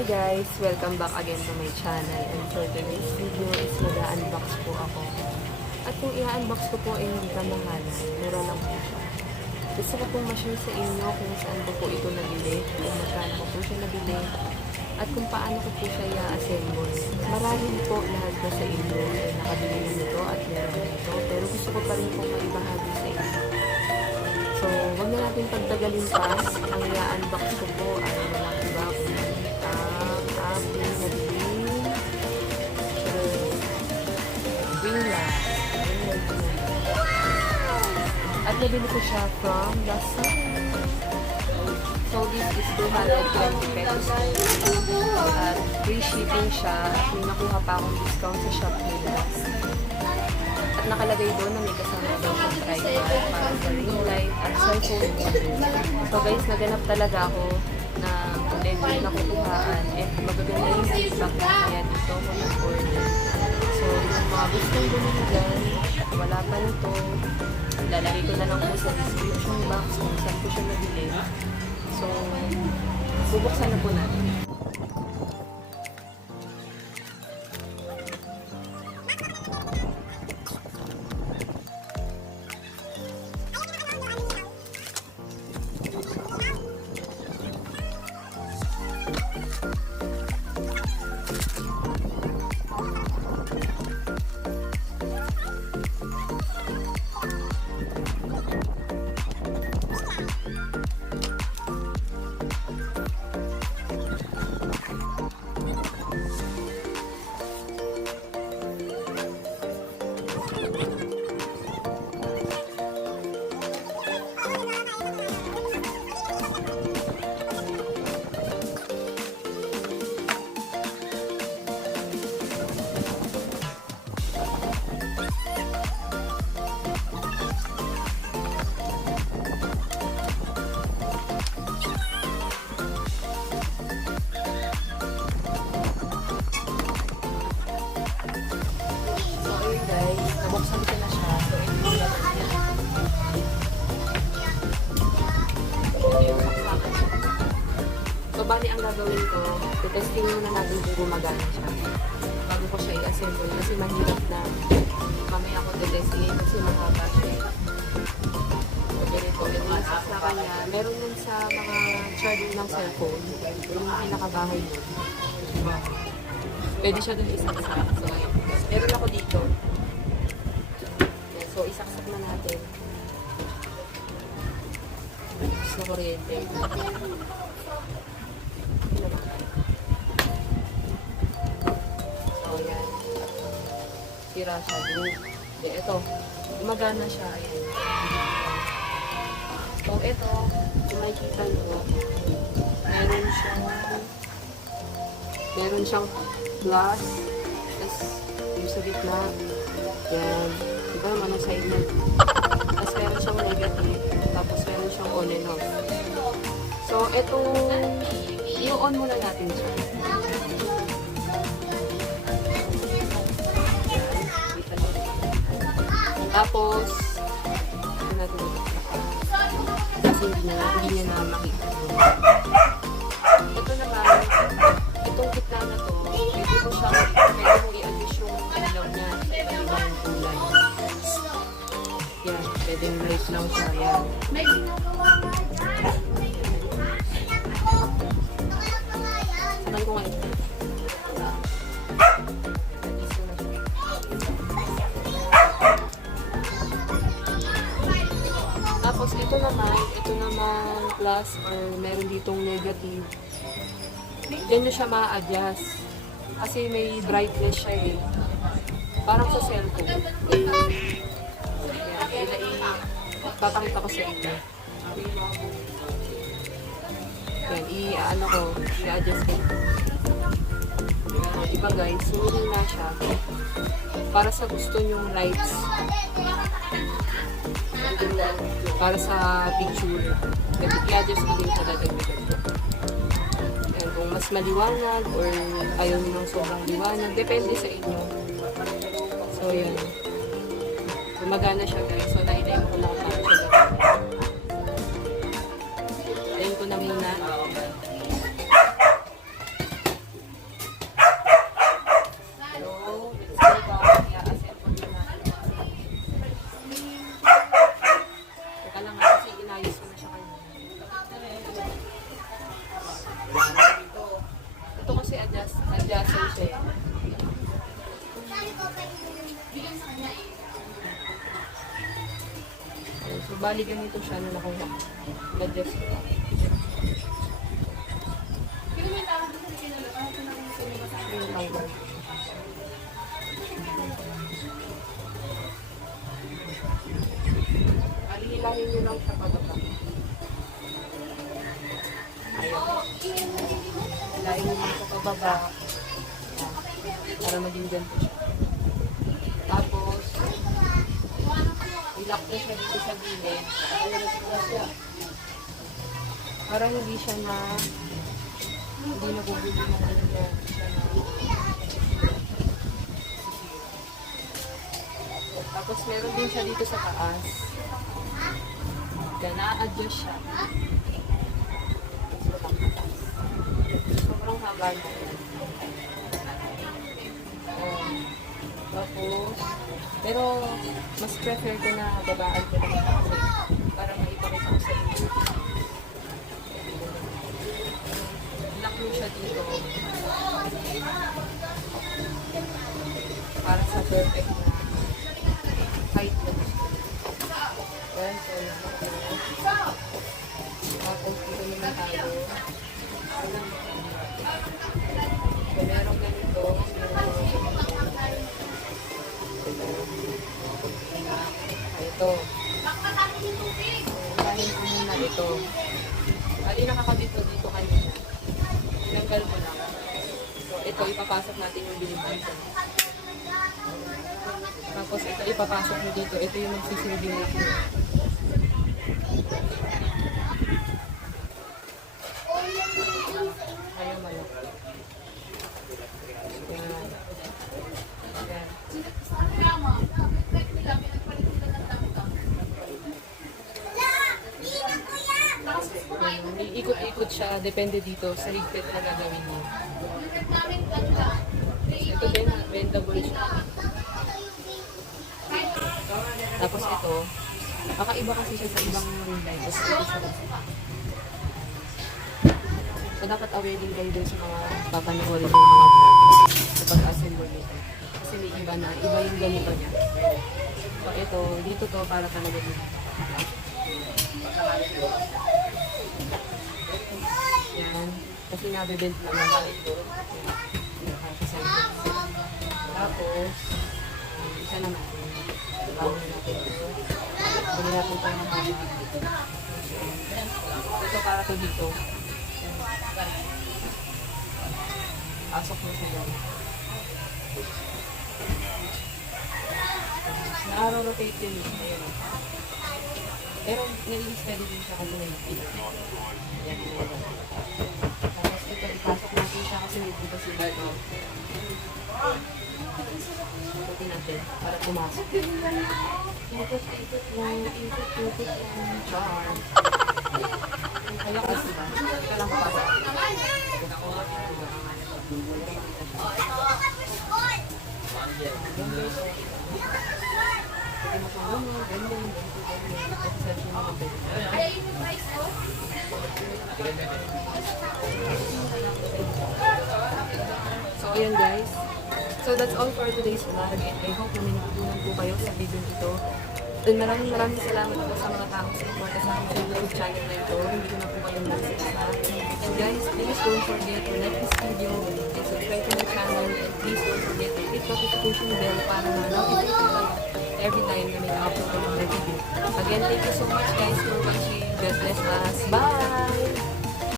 Hi guys! Welcome back again to my channel, and for today's video is mag-unbox po ako. At yung i-unbox ko po ay hindi kamahalan, mura lang po siya. Gusto ko pong ma-share sa inyo kung saan ko po ito nabili, kung magkano ko po siya nabili, at kung paano ko po siya i-assemble. Marahil po lahat na sa inyo ay nakabili nito at meron nito, pero gusto ko pa rin pong maibahagi sa inyo. So, wag na natin pagtagalin pa. Ang i-unbox ko po ay walang iba kundi ang aking nabili Ringlight. At nabili ko siya from Lazada. So, this is 220 pesos. At free shipping siya. At may nakuha pa akong discount sa shop nila. At nakalagay doon na may kasama daw sa tripod para sa Ringlight at cellphone. So guys, naganap talaga ako na level na kukuhaan and magaganda yung feedback na kaya dito ako nag-order. So yung mga gustong bumili dyan, wala pa nito. Lalagay ko na lang po sa description box kung saan ko siya nabili. So, bubuksan na po natin. Nabuksan ko na siya. So, ito yung so, bali ang gagawin ko, testing muna natin kung gumagana siya. Bago ko siya i-assemble kasi mahirap na mamaya ko testing kasi mahaba siya. So, ganito. Ito yung sa kanya. Meron nun sa mga charging ng cellphone. Yung pinakabahay nun. Pwede siya dun isa-isa. So, meron ako dito. So, isaksak na natin. Sa kuryente. So, yan. Tira siya. Hindi, ito. Gumagana siya. Ayan. So, ito. Kung makikita nyo, meron siyang plus. Tapos, yung sa gitna. Yan. Diba naman ang side na. Tapos meron siyang negative. Tapos meron siyang on and off. So, itong i-on muna natin siya. Tapos, ito natin. Kasi hindi niya na makita. Ito naman, itong gitna na to, pwede mo i-adjust yung ilaw niya. Ibang kulay. Yan, pwedeng light lang siya. Yan. Saban ko ngayon. Tapos ito naman plus or meron ditong negative. Yan nyo siya ma-adjust. Kasi may brightness siya eh. Parang sa cellphone. Papakita ko sa inyo. Yan, i-ano ko, i-adjust ko. Diba guys, sumuli na siya. Para sa gusto nyong lights. Para sa picture. I-adjust ko din sa dadagdagan ko. Yan, kung mas maliwanag or ayaw nyo ng sobrang liwanag, depende sa inyo. So, yan. Gumagana siya guys. So, nahilayin ko lang paano siya gawin. Layin ko na muna. Ito kasi adjusting siya. So, bali ganito siya na nakuha. Adjust ko. Yung tanggal. Alihilahin nyo lang siya pababa. Ayun. Hilahin nyo lang siya pababa. Para maging ganito siya. Tapos, ilak nyo siya dito sa gilid. Para hindi siya na hindi nagugulo na siya na. Tapos meron din siya dito sa taas. Na-adjust siya. Sobrang haba na. Tapos, pero mas prefer ko na babaan ko lang kasi para maipakita ko sa inyo. Lock mo siya dito. Para sa perfect na height na gusto. Ayan, so tapos dito naman tayo. So, meron ganito. Ito. Kahin ko muna ito. Kali nakakabit ko dito kanina. Tinanggal ko lang. So, ito ipapasok natin yung biliban ko. Tapos ito ipapasok mo dito. Ito yung magsisilbing lock mo. Ayaw malak. Yan. Yan. Ikot-ikot siya, depende dito sa higpit na gagawin niyo. Ito din, bendable siya. Tapos ito, kakaiba kasi siya sa ibang ringlight. Tapos ito siya. So dapat aware din kayo dun sa mga papanoorin ng mga vlog sa pag-assemble nito. Kasi may iba na, iba yung ganito niya. So ito, dito to para talaga dito. Yan. Kasi nabibend lang naman ito. Tapos, isa naman. Bawin natin ito. Bawin natin ito ng mga. Ito para ito dito. Pasok mo siya lang. Na-rotate din yun. Ayun. Pero nililis ka din siya kung may pila. Yan. Tapos ito, ipasok natin siya kasi may dito si Bardo. Ikutin natin para pumasok. Ikot lang. Charm. Kaya kasi ba? Ito lang pasok. So ayan guys. So that's all for today's vlog and I hope na may natutunan po kayo sa video nito. And maraming salamat po sa mga taong support sa aking YouTube channel na ito. Hindi ko na po kayo nasa. And guys, please don't forget to like this video and subscribe to my channel and please don't forget to hit notification bell para ma-notify kayo every time na may upload ko ng video. Again, thank you so much guys for watching. God bless us. Bye!